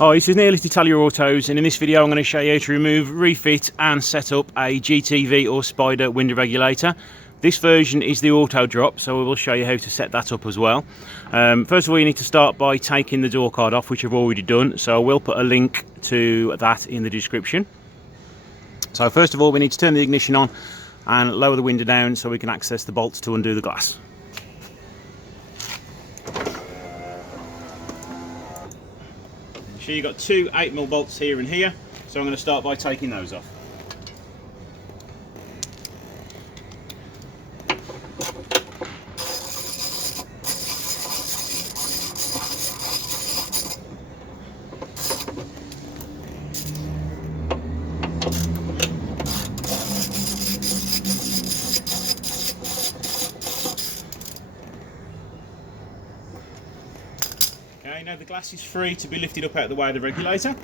Hi, this is Neil at Italia Autos, and in this video I'm going to show you how to remove, refit and set up a GTV or Spider window regulator. This version is the auto drop, so we will show you how to set that up as well. First of all, you need to start by taking the door card off, which I've already done, so I will put a link to that in the description. So first of all, we need to turn the ignition on and lower the window down so we can access the bolts to undo the glass. So you've got two 8mm bolts here and here, so I'm going to start by taking those off. Okay, now the glass is free to be lifted up out of the way of the regulator.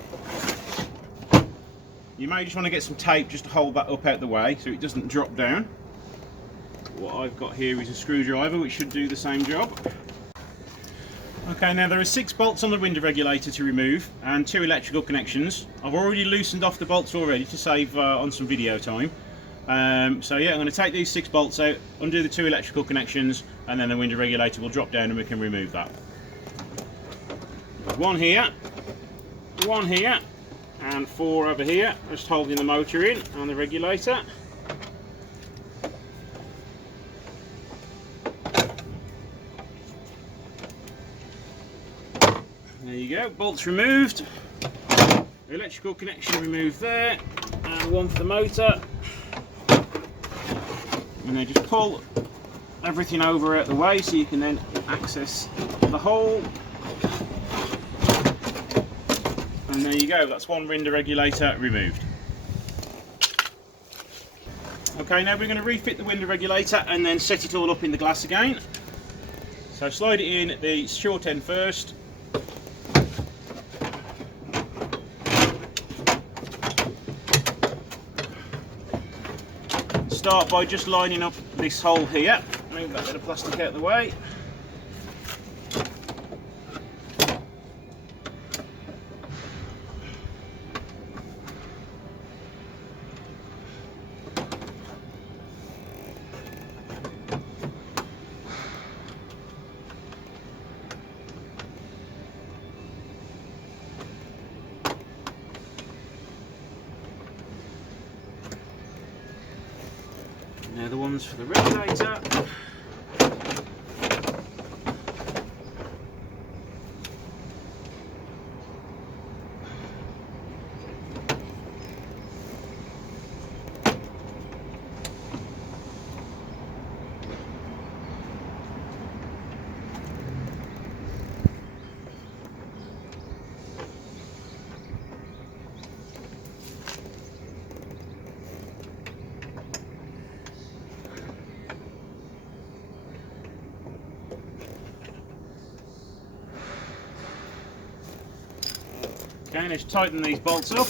You may just want to get some tape just to hold that up out of the way so it doesn't drop down. What I've got here is a screwdriver which should do the same job. Okay, now there are 6 bolts on the window regulator to remove and 2 electrical connections. I've already loosened off the bolts already to save on some video time. So yeah, I'm going to take these 6 bolts out, undo the 2 electrical connections, and then the window regulator will drop down and we can remove that. One here, and 4 over here, just holding the motor in and the regulator. There you go, bolts removed, electrical connection removed there, and one for the motor. And then just pull everything over out the way so you can then access the hole. And there you go, that's one window regulator removed. Okay, now we're going to refit the window regulator and then set it all up in the glass again. So slide it in at the short end first. Start by just lining up this hole here. Move that bit of plastic out of the way. Now the ones for the regulator. Okay, let's tighten these bolts up.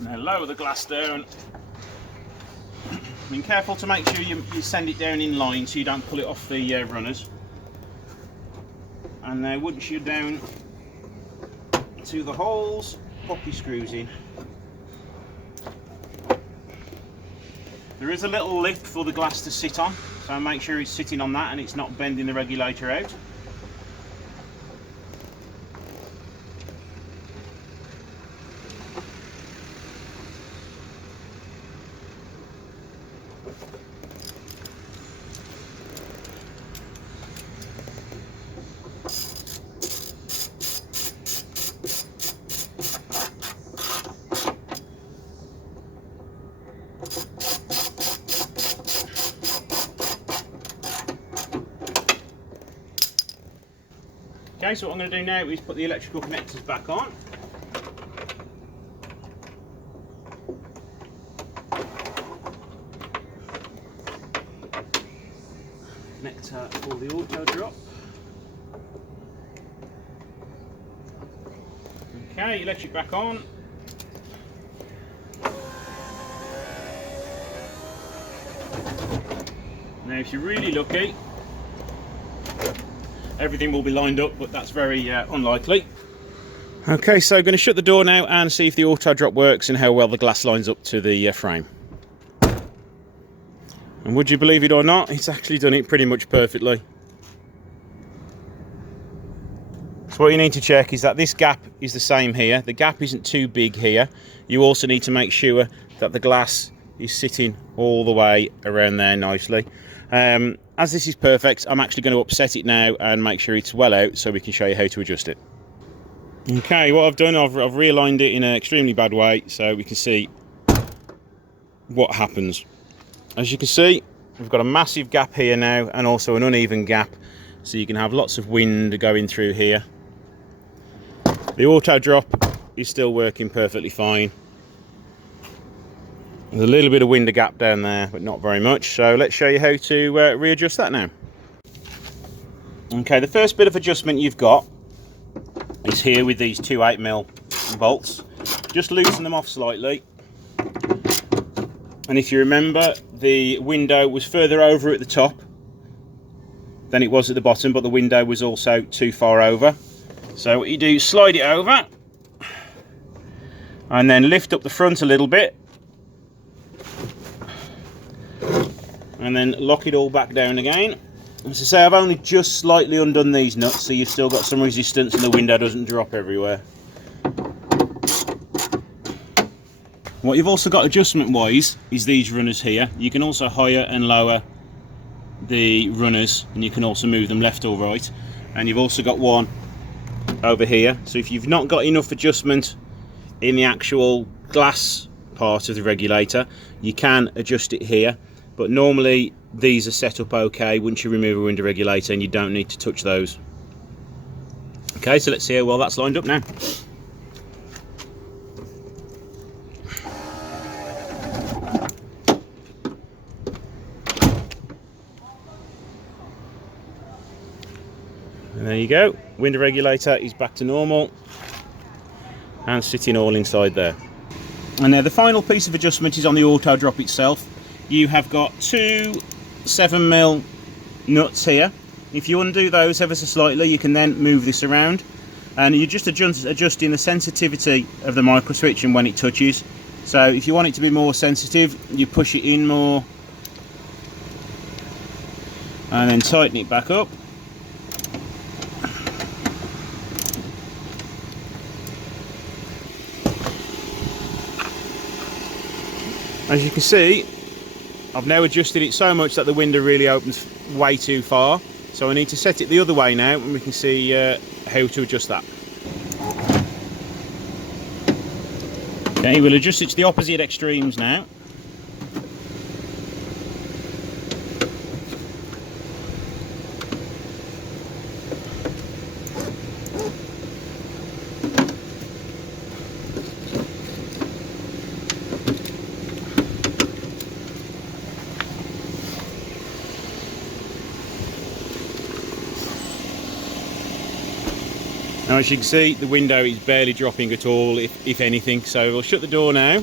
Now lower the glass down. Be careful to make sure you send it down in line so you don't pull it off the runners. And now once you're down to the holes, pop your screws in. There is a little lip for the glass to sit on, so make sure it's sitting on that and it's not bending the regulator out. Okay, so what I'm going to do now is put the electrical connectors back on. Connector for the auto drop. Okay, electric back on. Now if you're really lucky, everything will be lined up, but that's very unlikely. Okay, so I'm going to shut the door now and see if the auto drop works and how well the glass lines up to the frame. And would you believe it or not, it's actually done it pretty much perfectly. So what you need to check is that this gap is the same here. The gap isn't too big here. You also need to make sure that the glass is sitting all the way around there nicely. As this is perfect, I'm actually going to upset it now and make sure it's well out so we can show you how to adjust it. Okay, what I've done, I've realigned it in an extremely bad way so we can see what happens. As you can see, we've got a massive gap here now and also an uneven gap, so you can have lots of wind going through here. The auto drop is still working perfectly fine. There's a little bit of wind gap down there, but not very much. So let's show you how to readjust that now. Okay, the first bit of adjustment you've got is here with these two 8mm bolts. Just loosen them off slightly. And if you remember, the window was further over at the top than it was at the bottom, but the window was also too far over. So what you do is slide it over and then lift up the front a little bit and then lock it all back down again. As I say, I've only just slightly undone these nuts, so you've still got some resistance and the window doesn't drop everywhere. What you've also got adjustment wise is these runners here. You can also higher and lower the runners, and you can also move them left or right. And you've also got one over here, so if you've not got enough adjustment in the actual glass part of the regulator, you can adjust it here, but normally these are set up okay once you remove a window regulator and you don't need to touch those. Okay, so let's see how well that's lined up now. And there you go, window regulator is back to normal and sitting all inside there. And now the final piece of adjustment is on the auto drop itself. You have got two 7mm nuts here. If you undo those ever so slightly, you can then move this around, and you're just adjusting the sensitivity of the micro switch and when it touches. So if you want it to be more sensitive, you push it in more and then tighten it back up. As you can see, I've now adjusted it so much that the window really opens way too far. So I need to set it the other way now, and we can see how to adjust that. Okay, we'll adjust it to the opposite extremes now. Now as you can see, the window is barely dropping at all, if anything, so we'll shut the door now.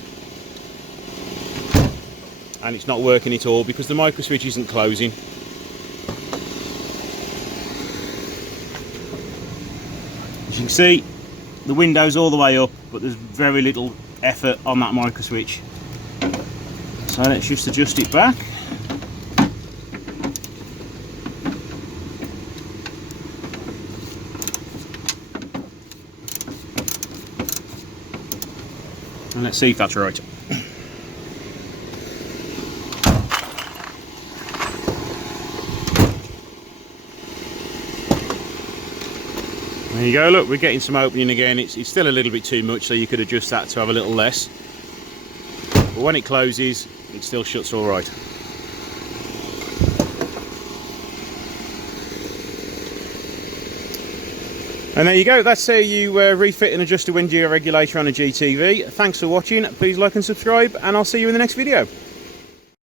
And it's not working at all because the micro switch isn't closing. As you can see, the window's all the way up, but there's very little effort on that micro switch. So let's just adjust it back. And let's see if that's right. There you go, look, we're getting some opening again. It's still a little bit too much, so you could adjust that to have a little less. But when it closes, it still shuts all right. And there you go, that's how you refit and adjust a window regulator on a GTV. Thanks for watching, please like and subscribe, and I'll see you in the next video.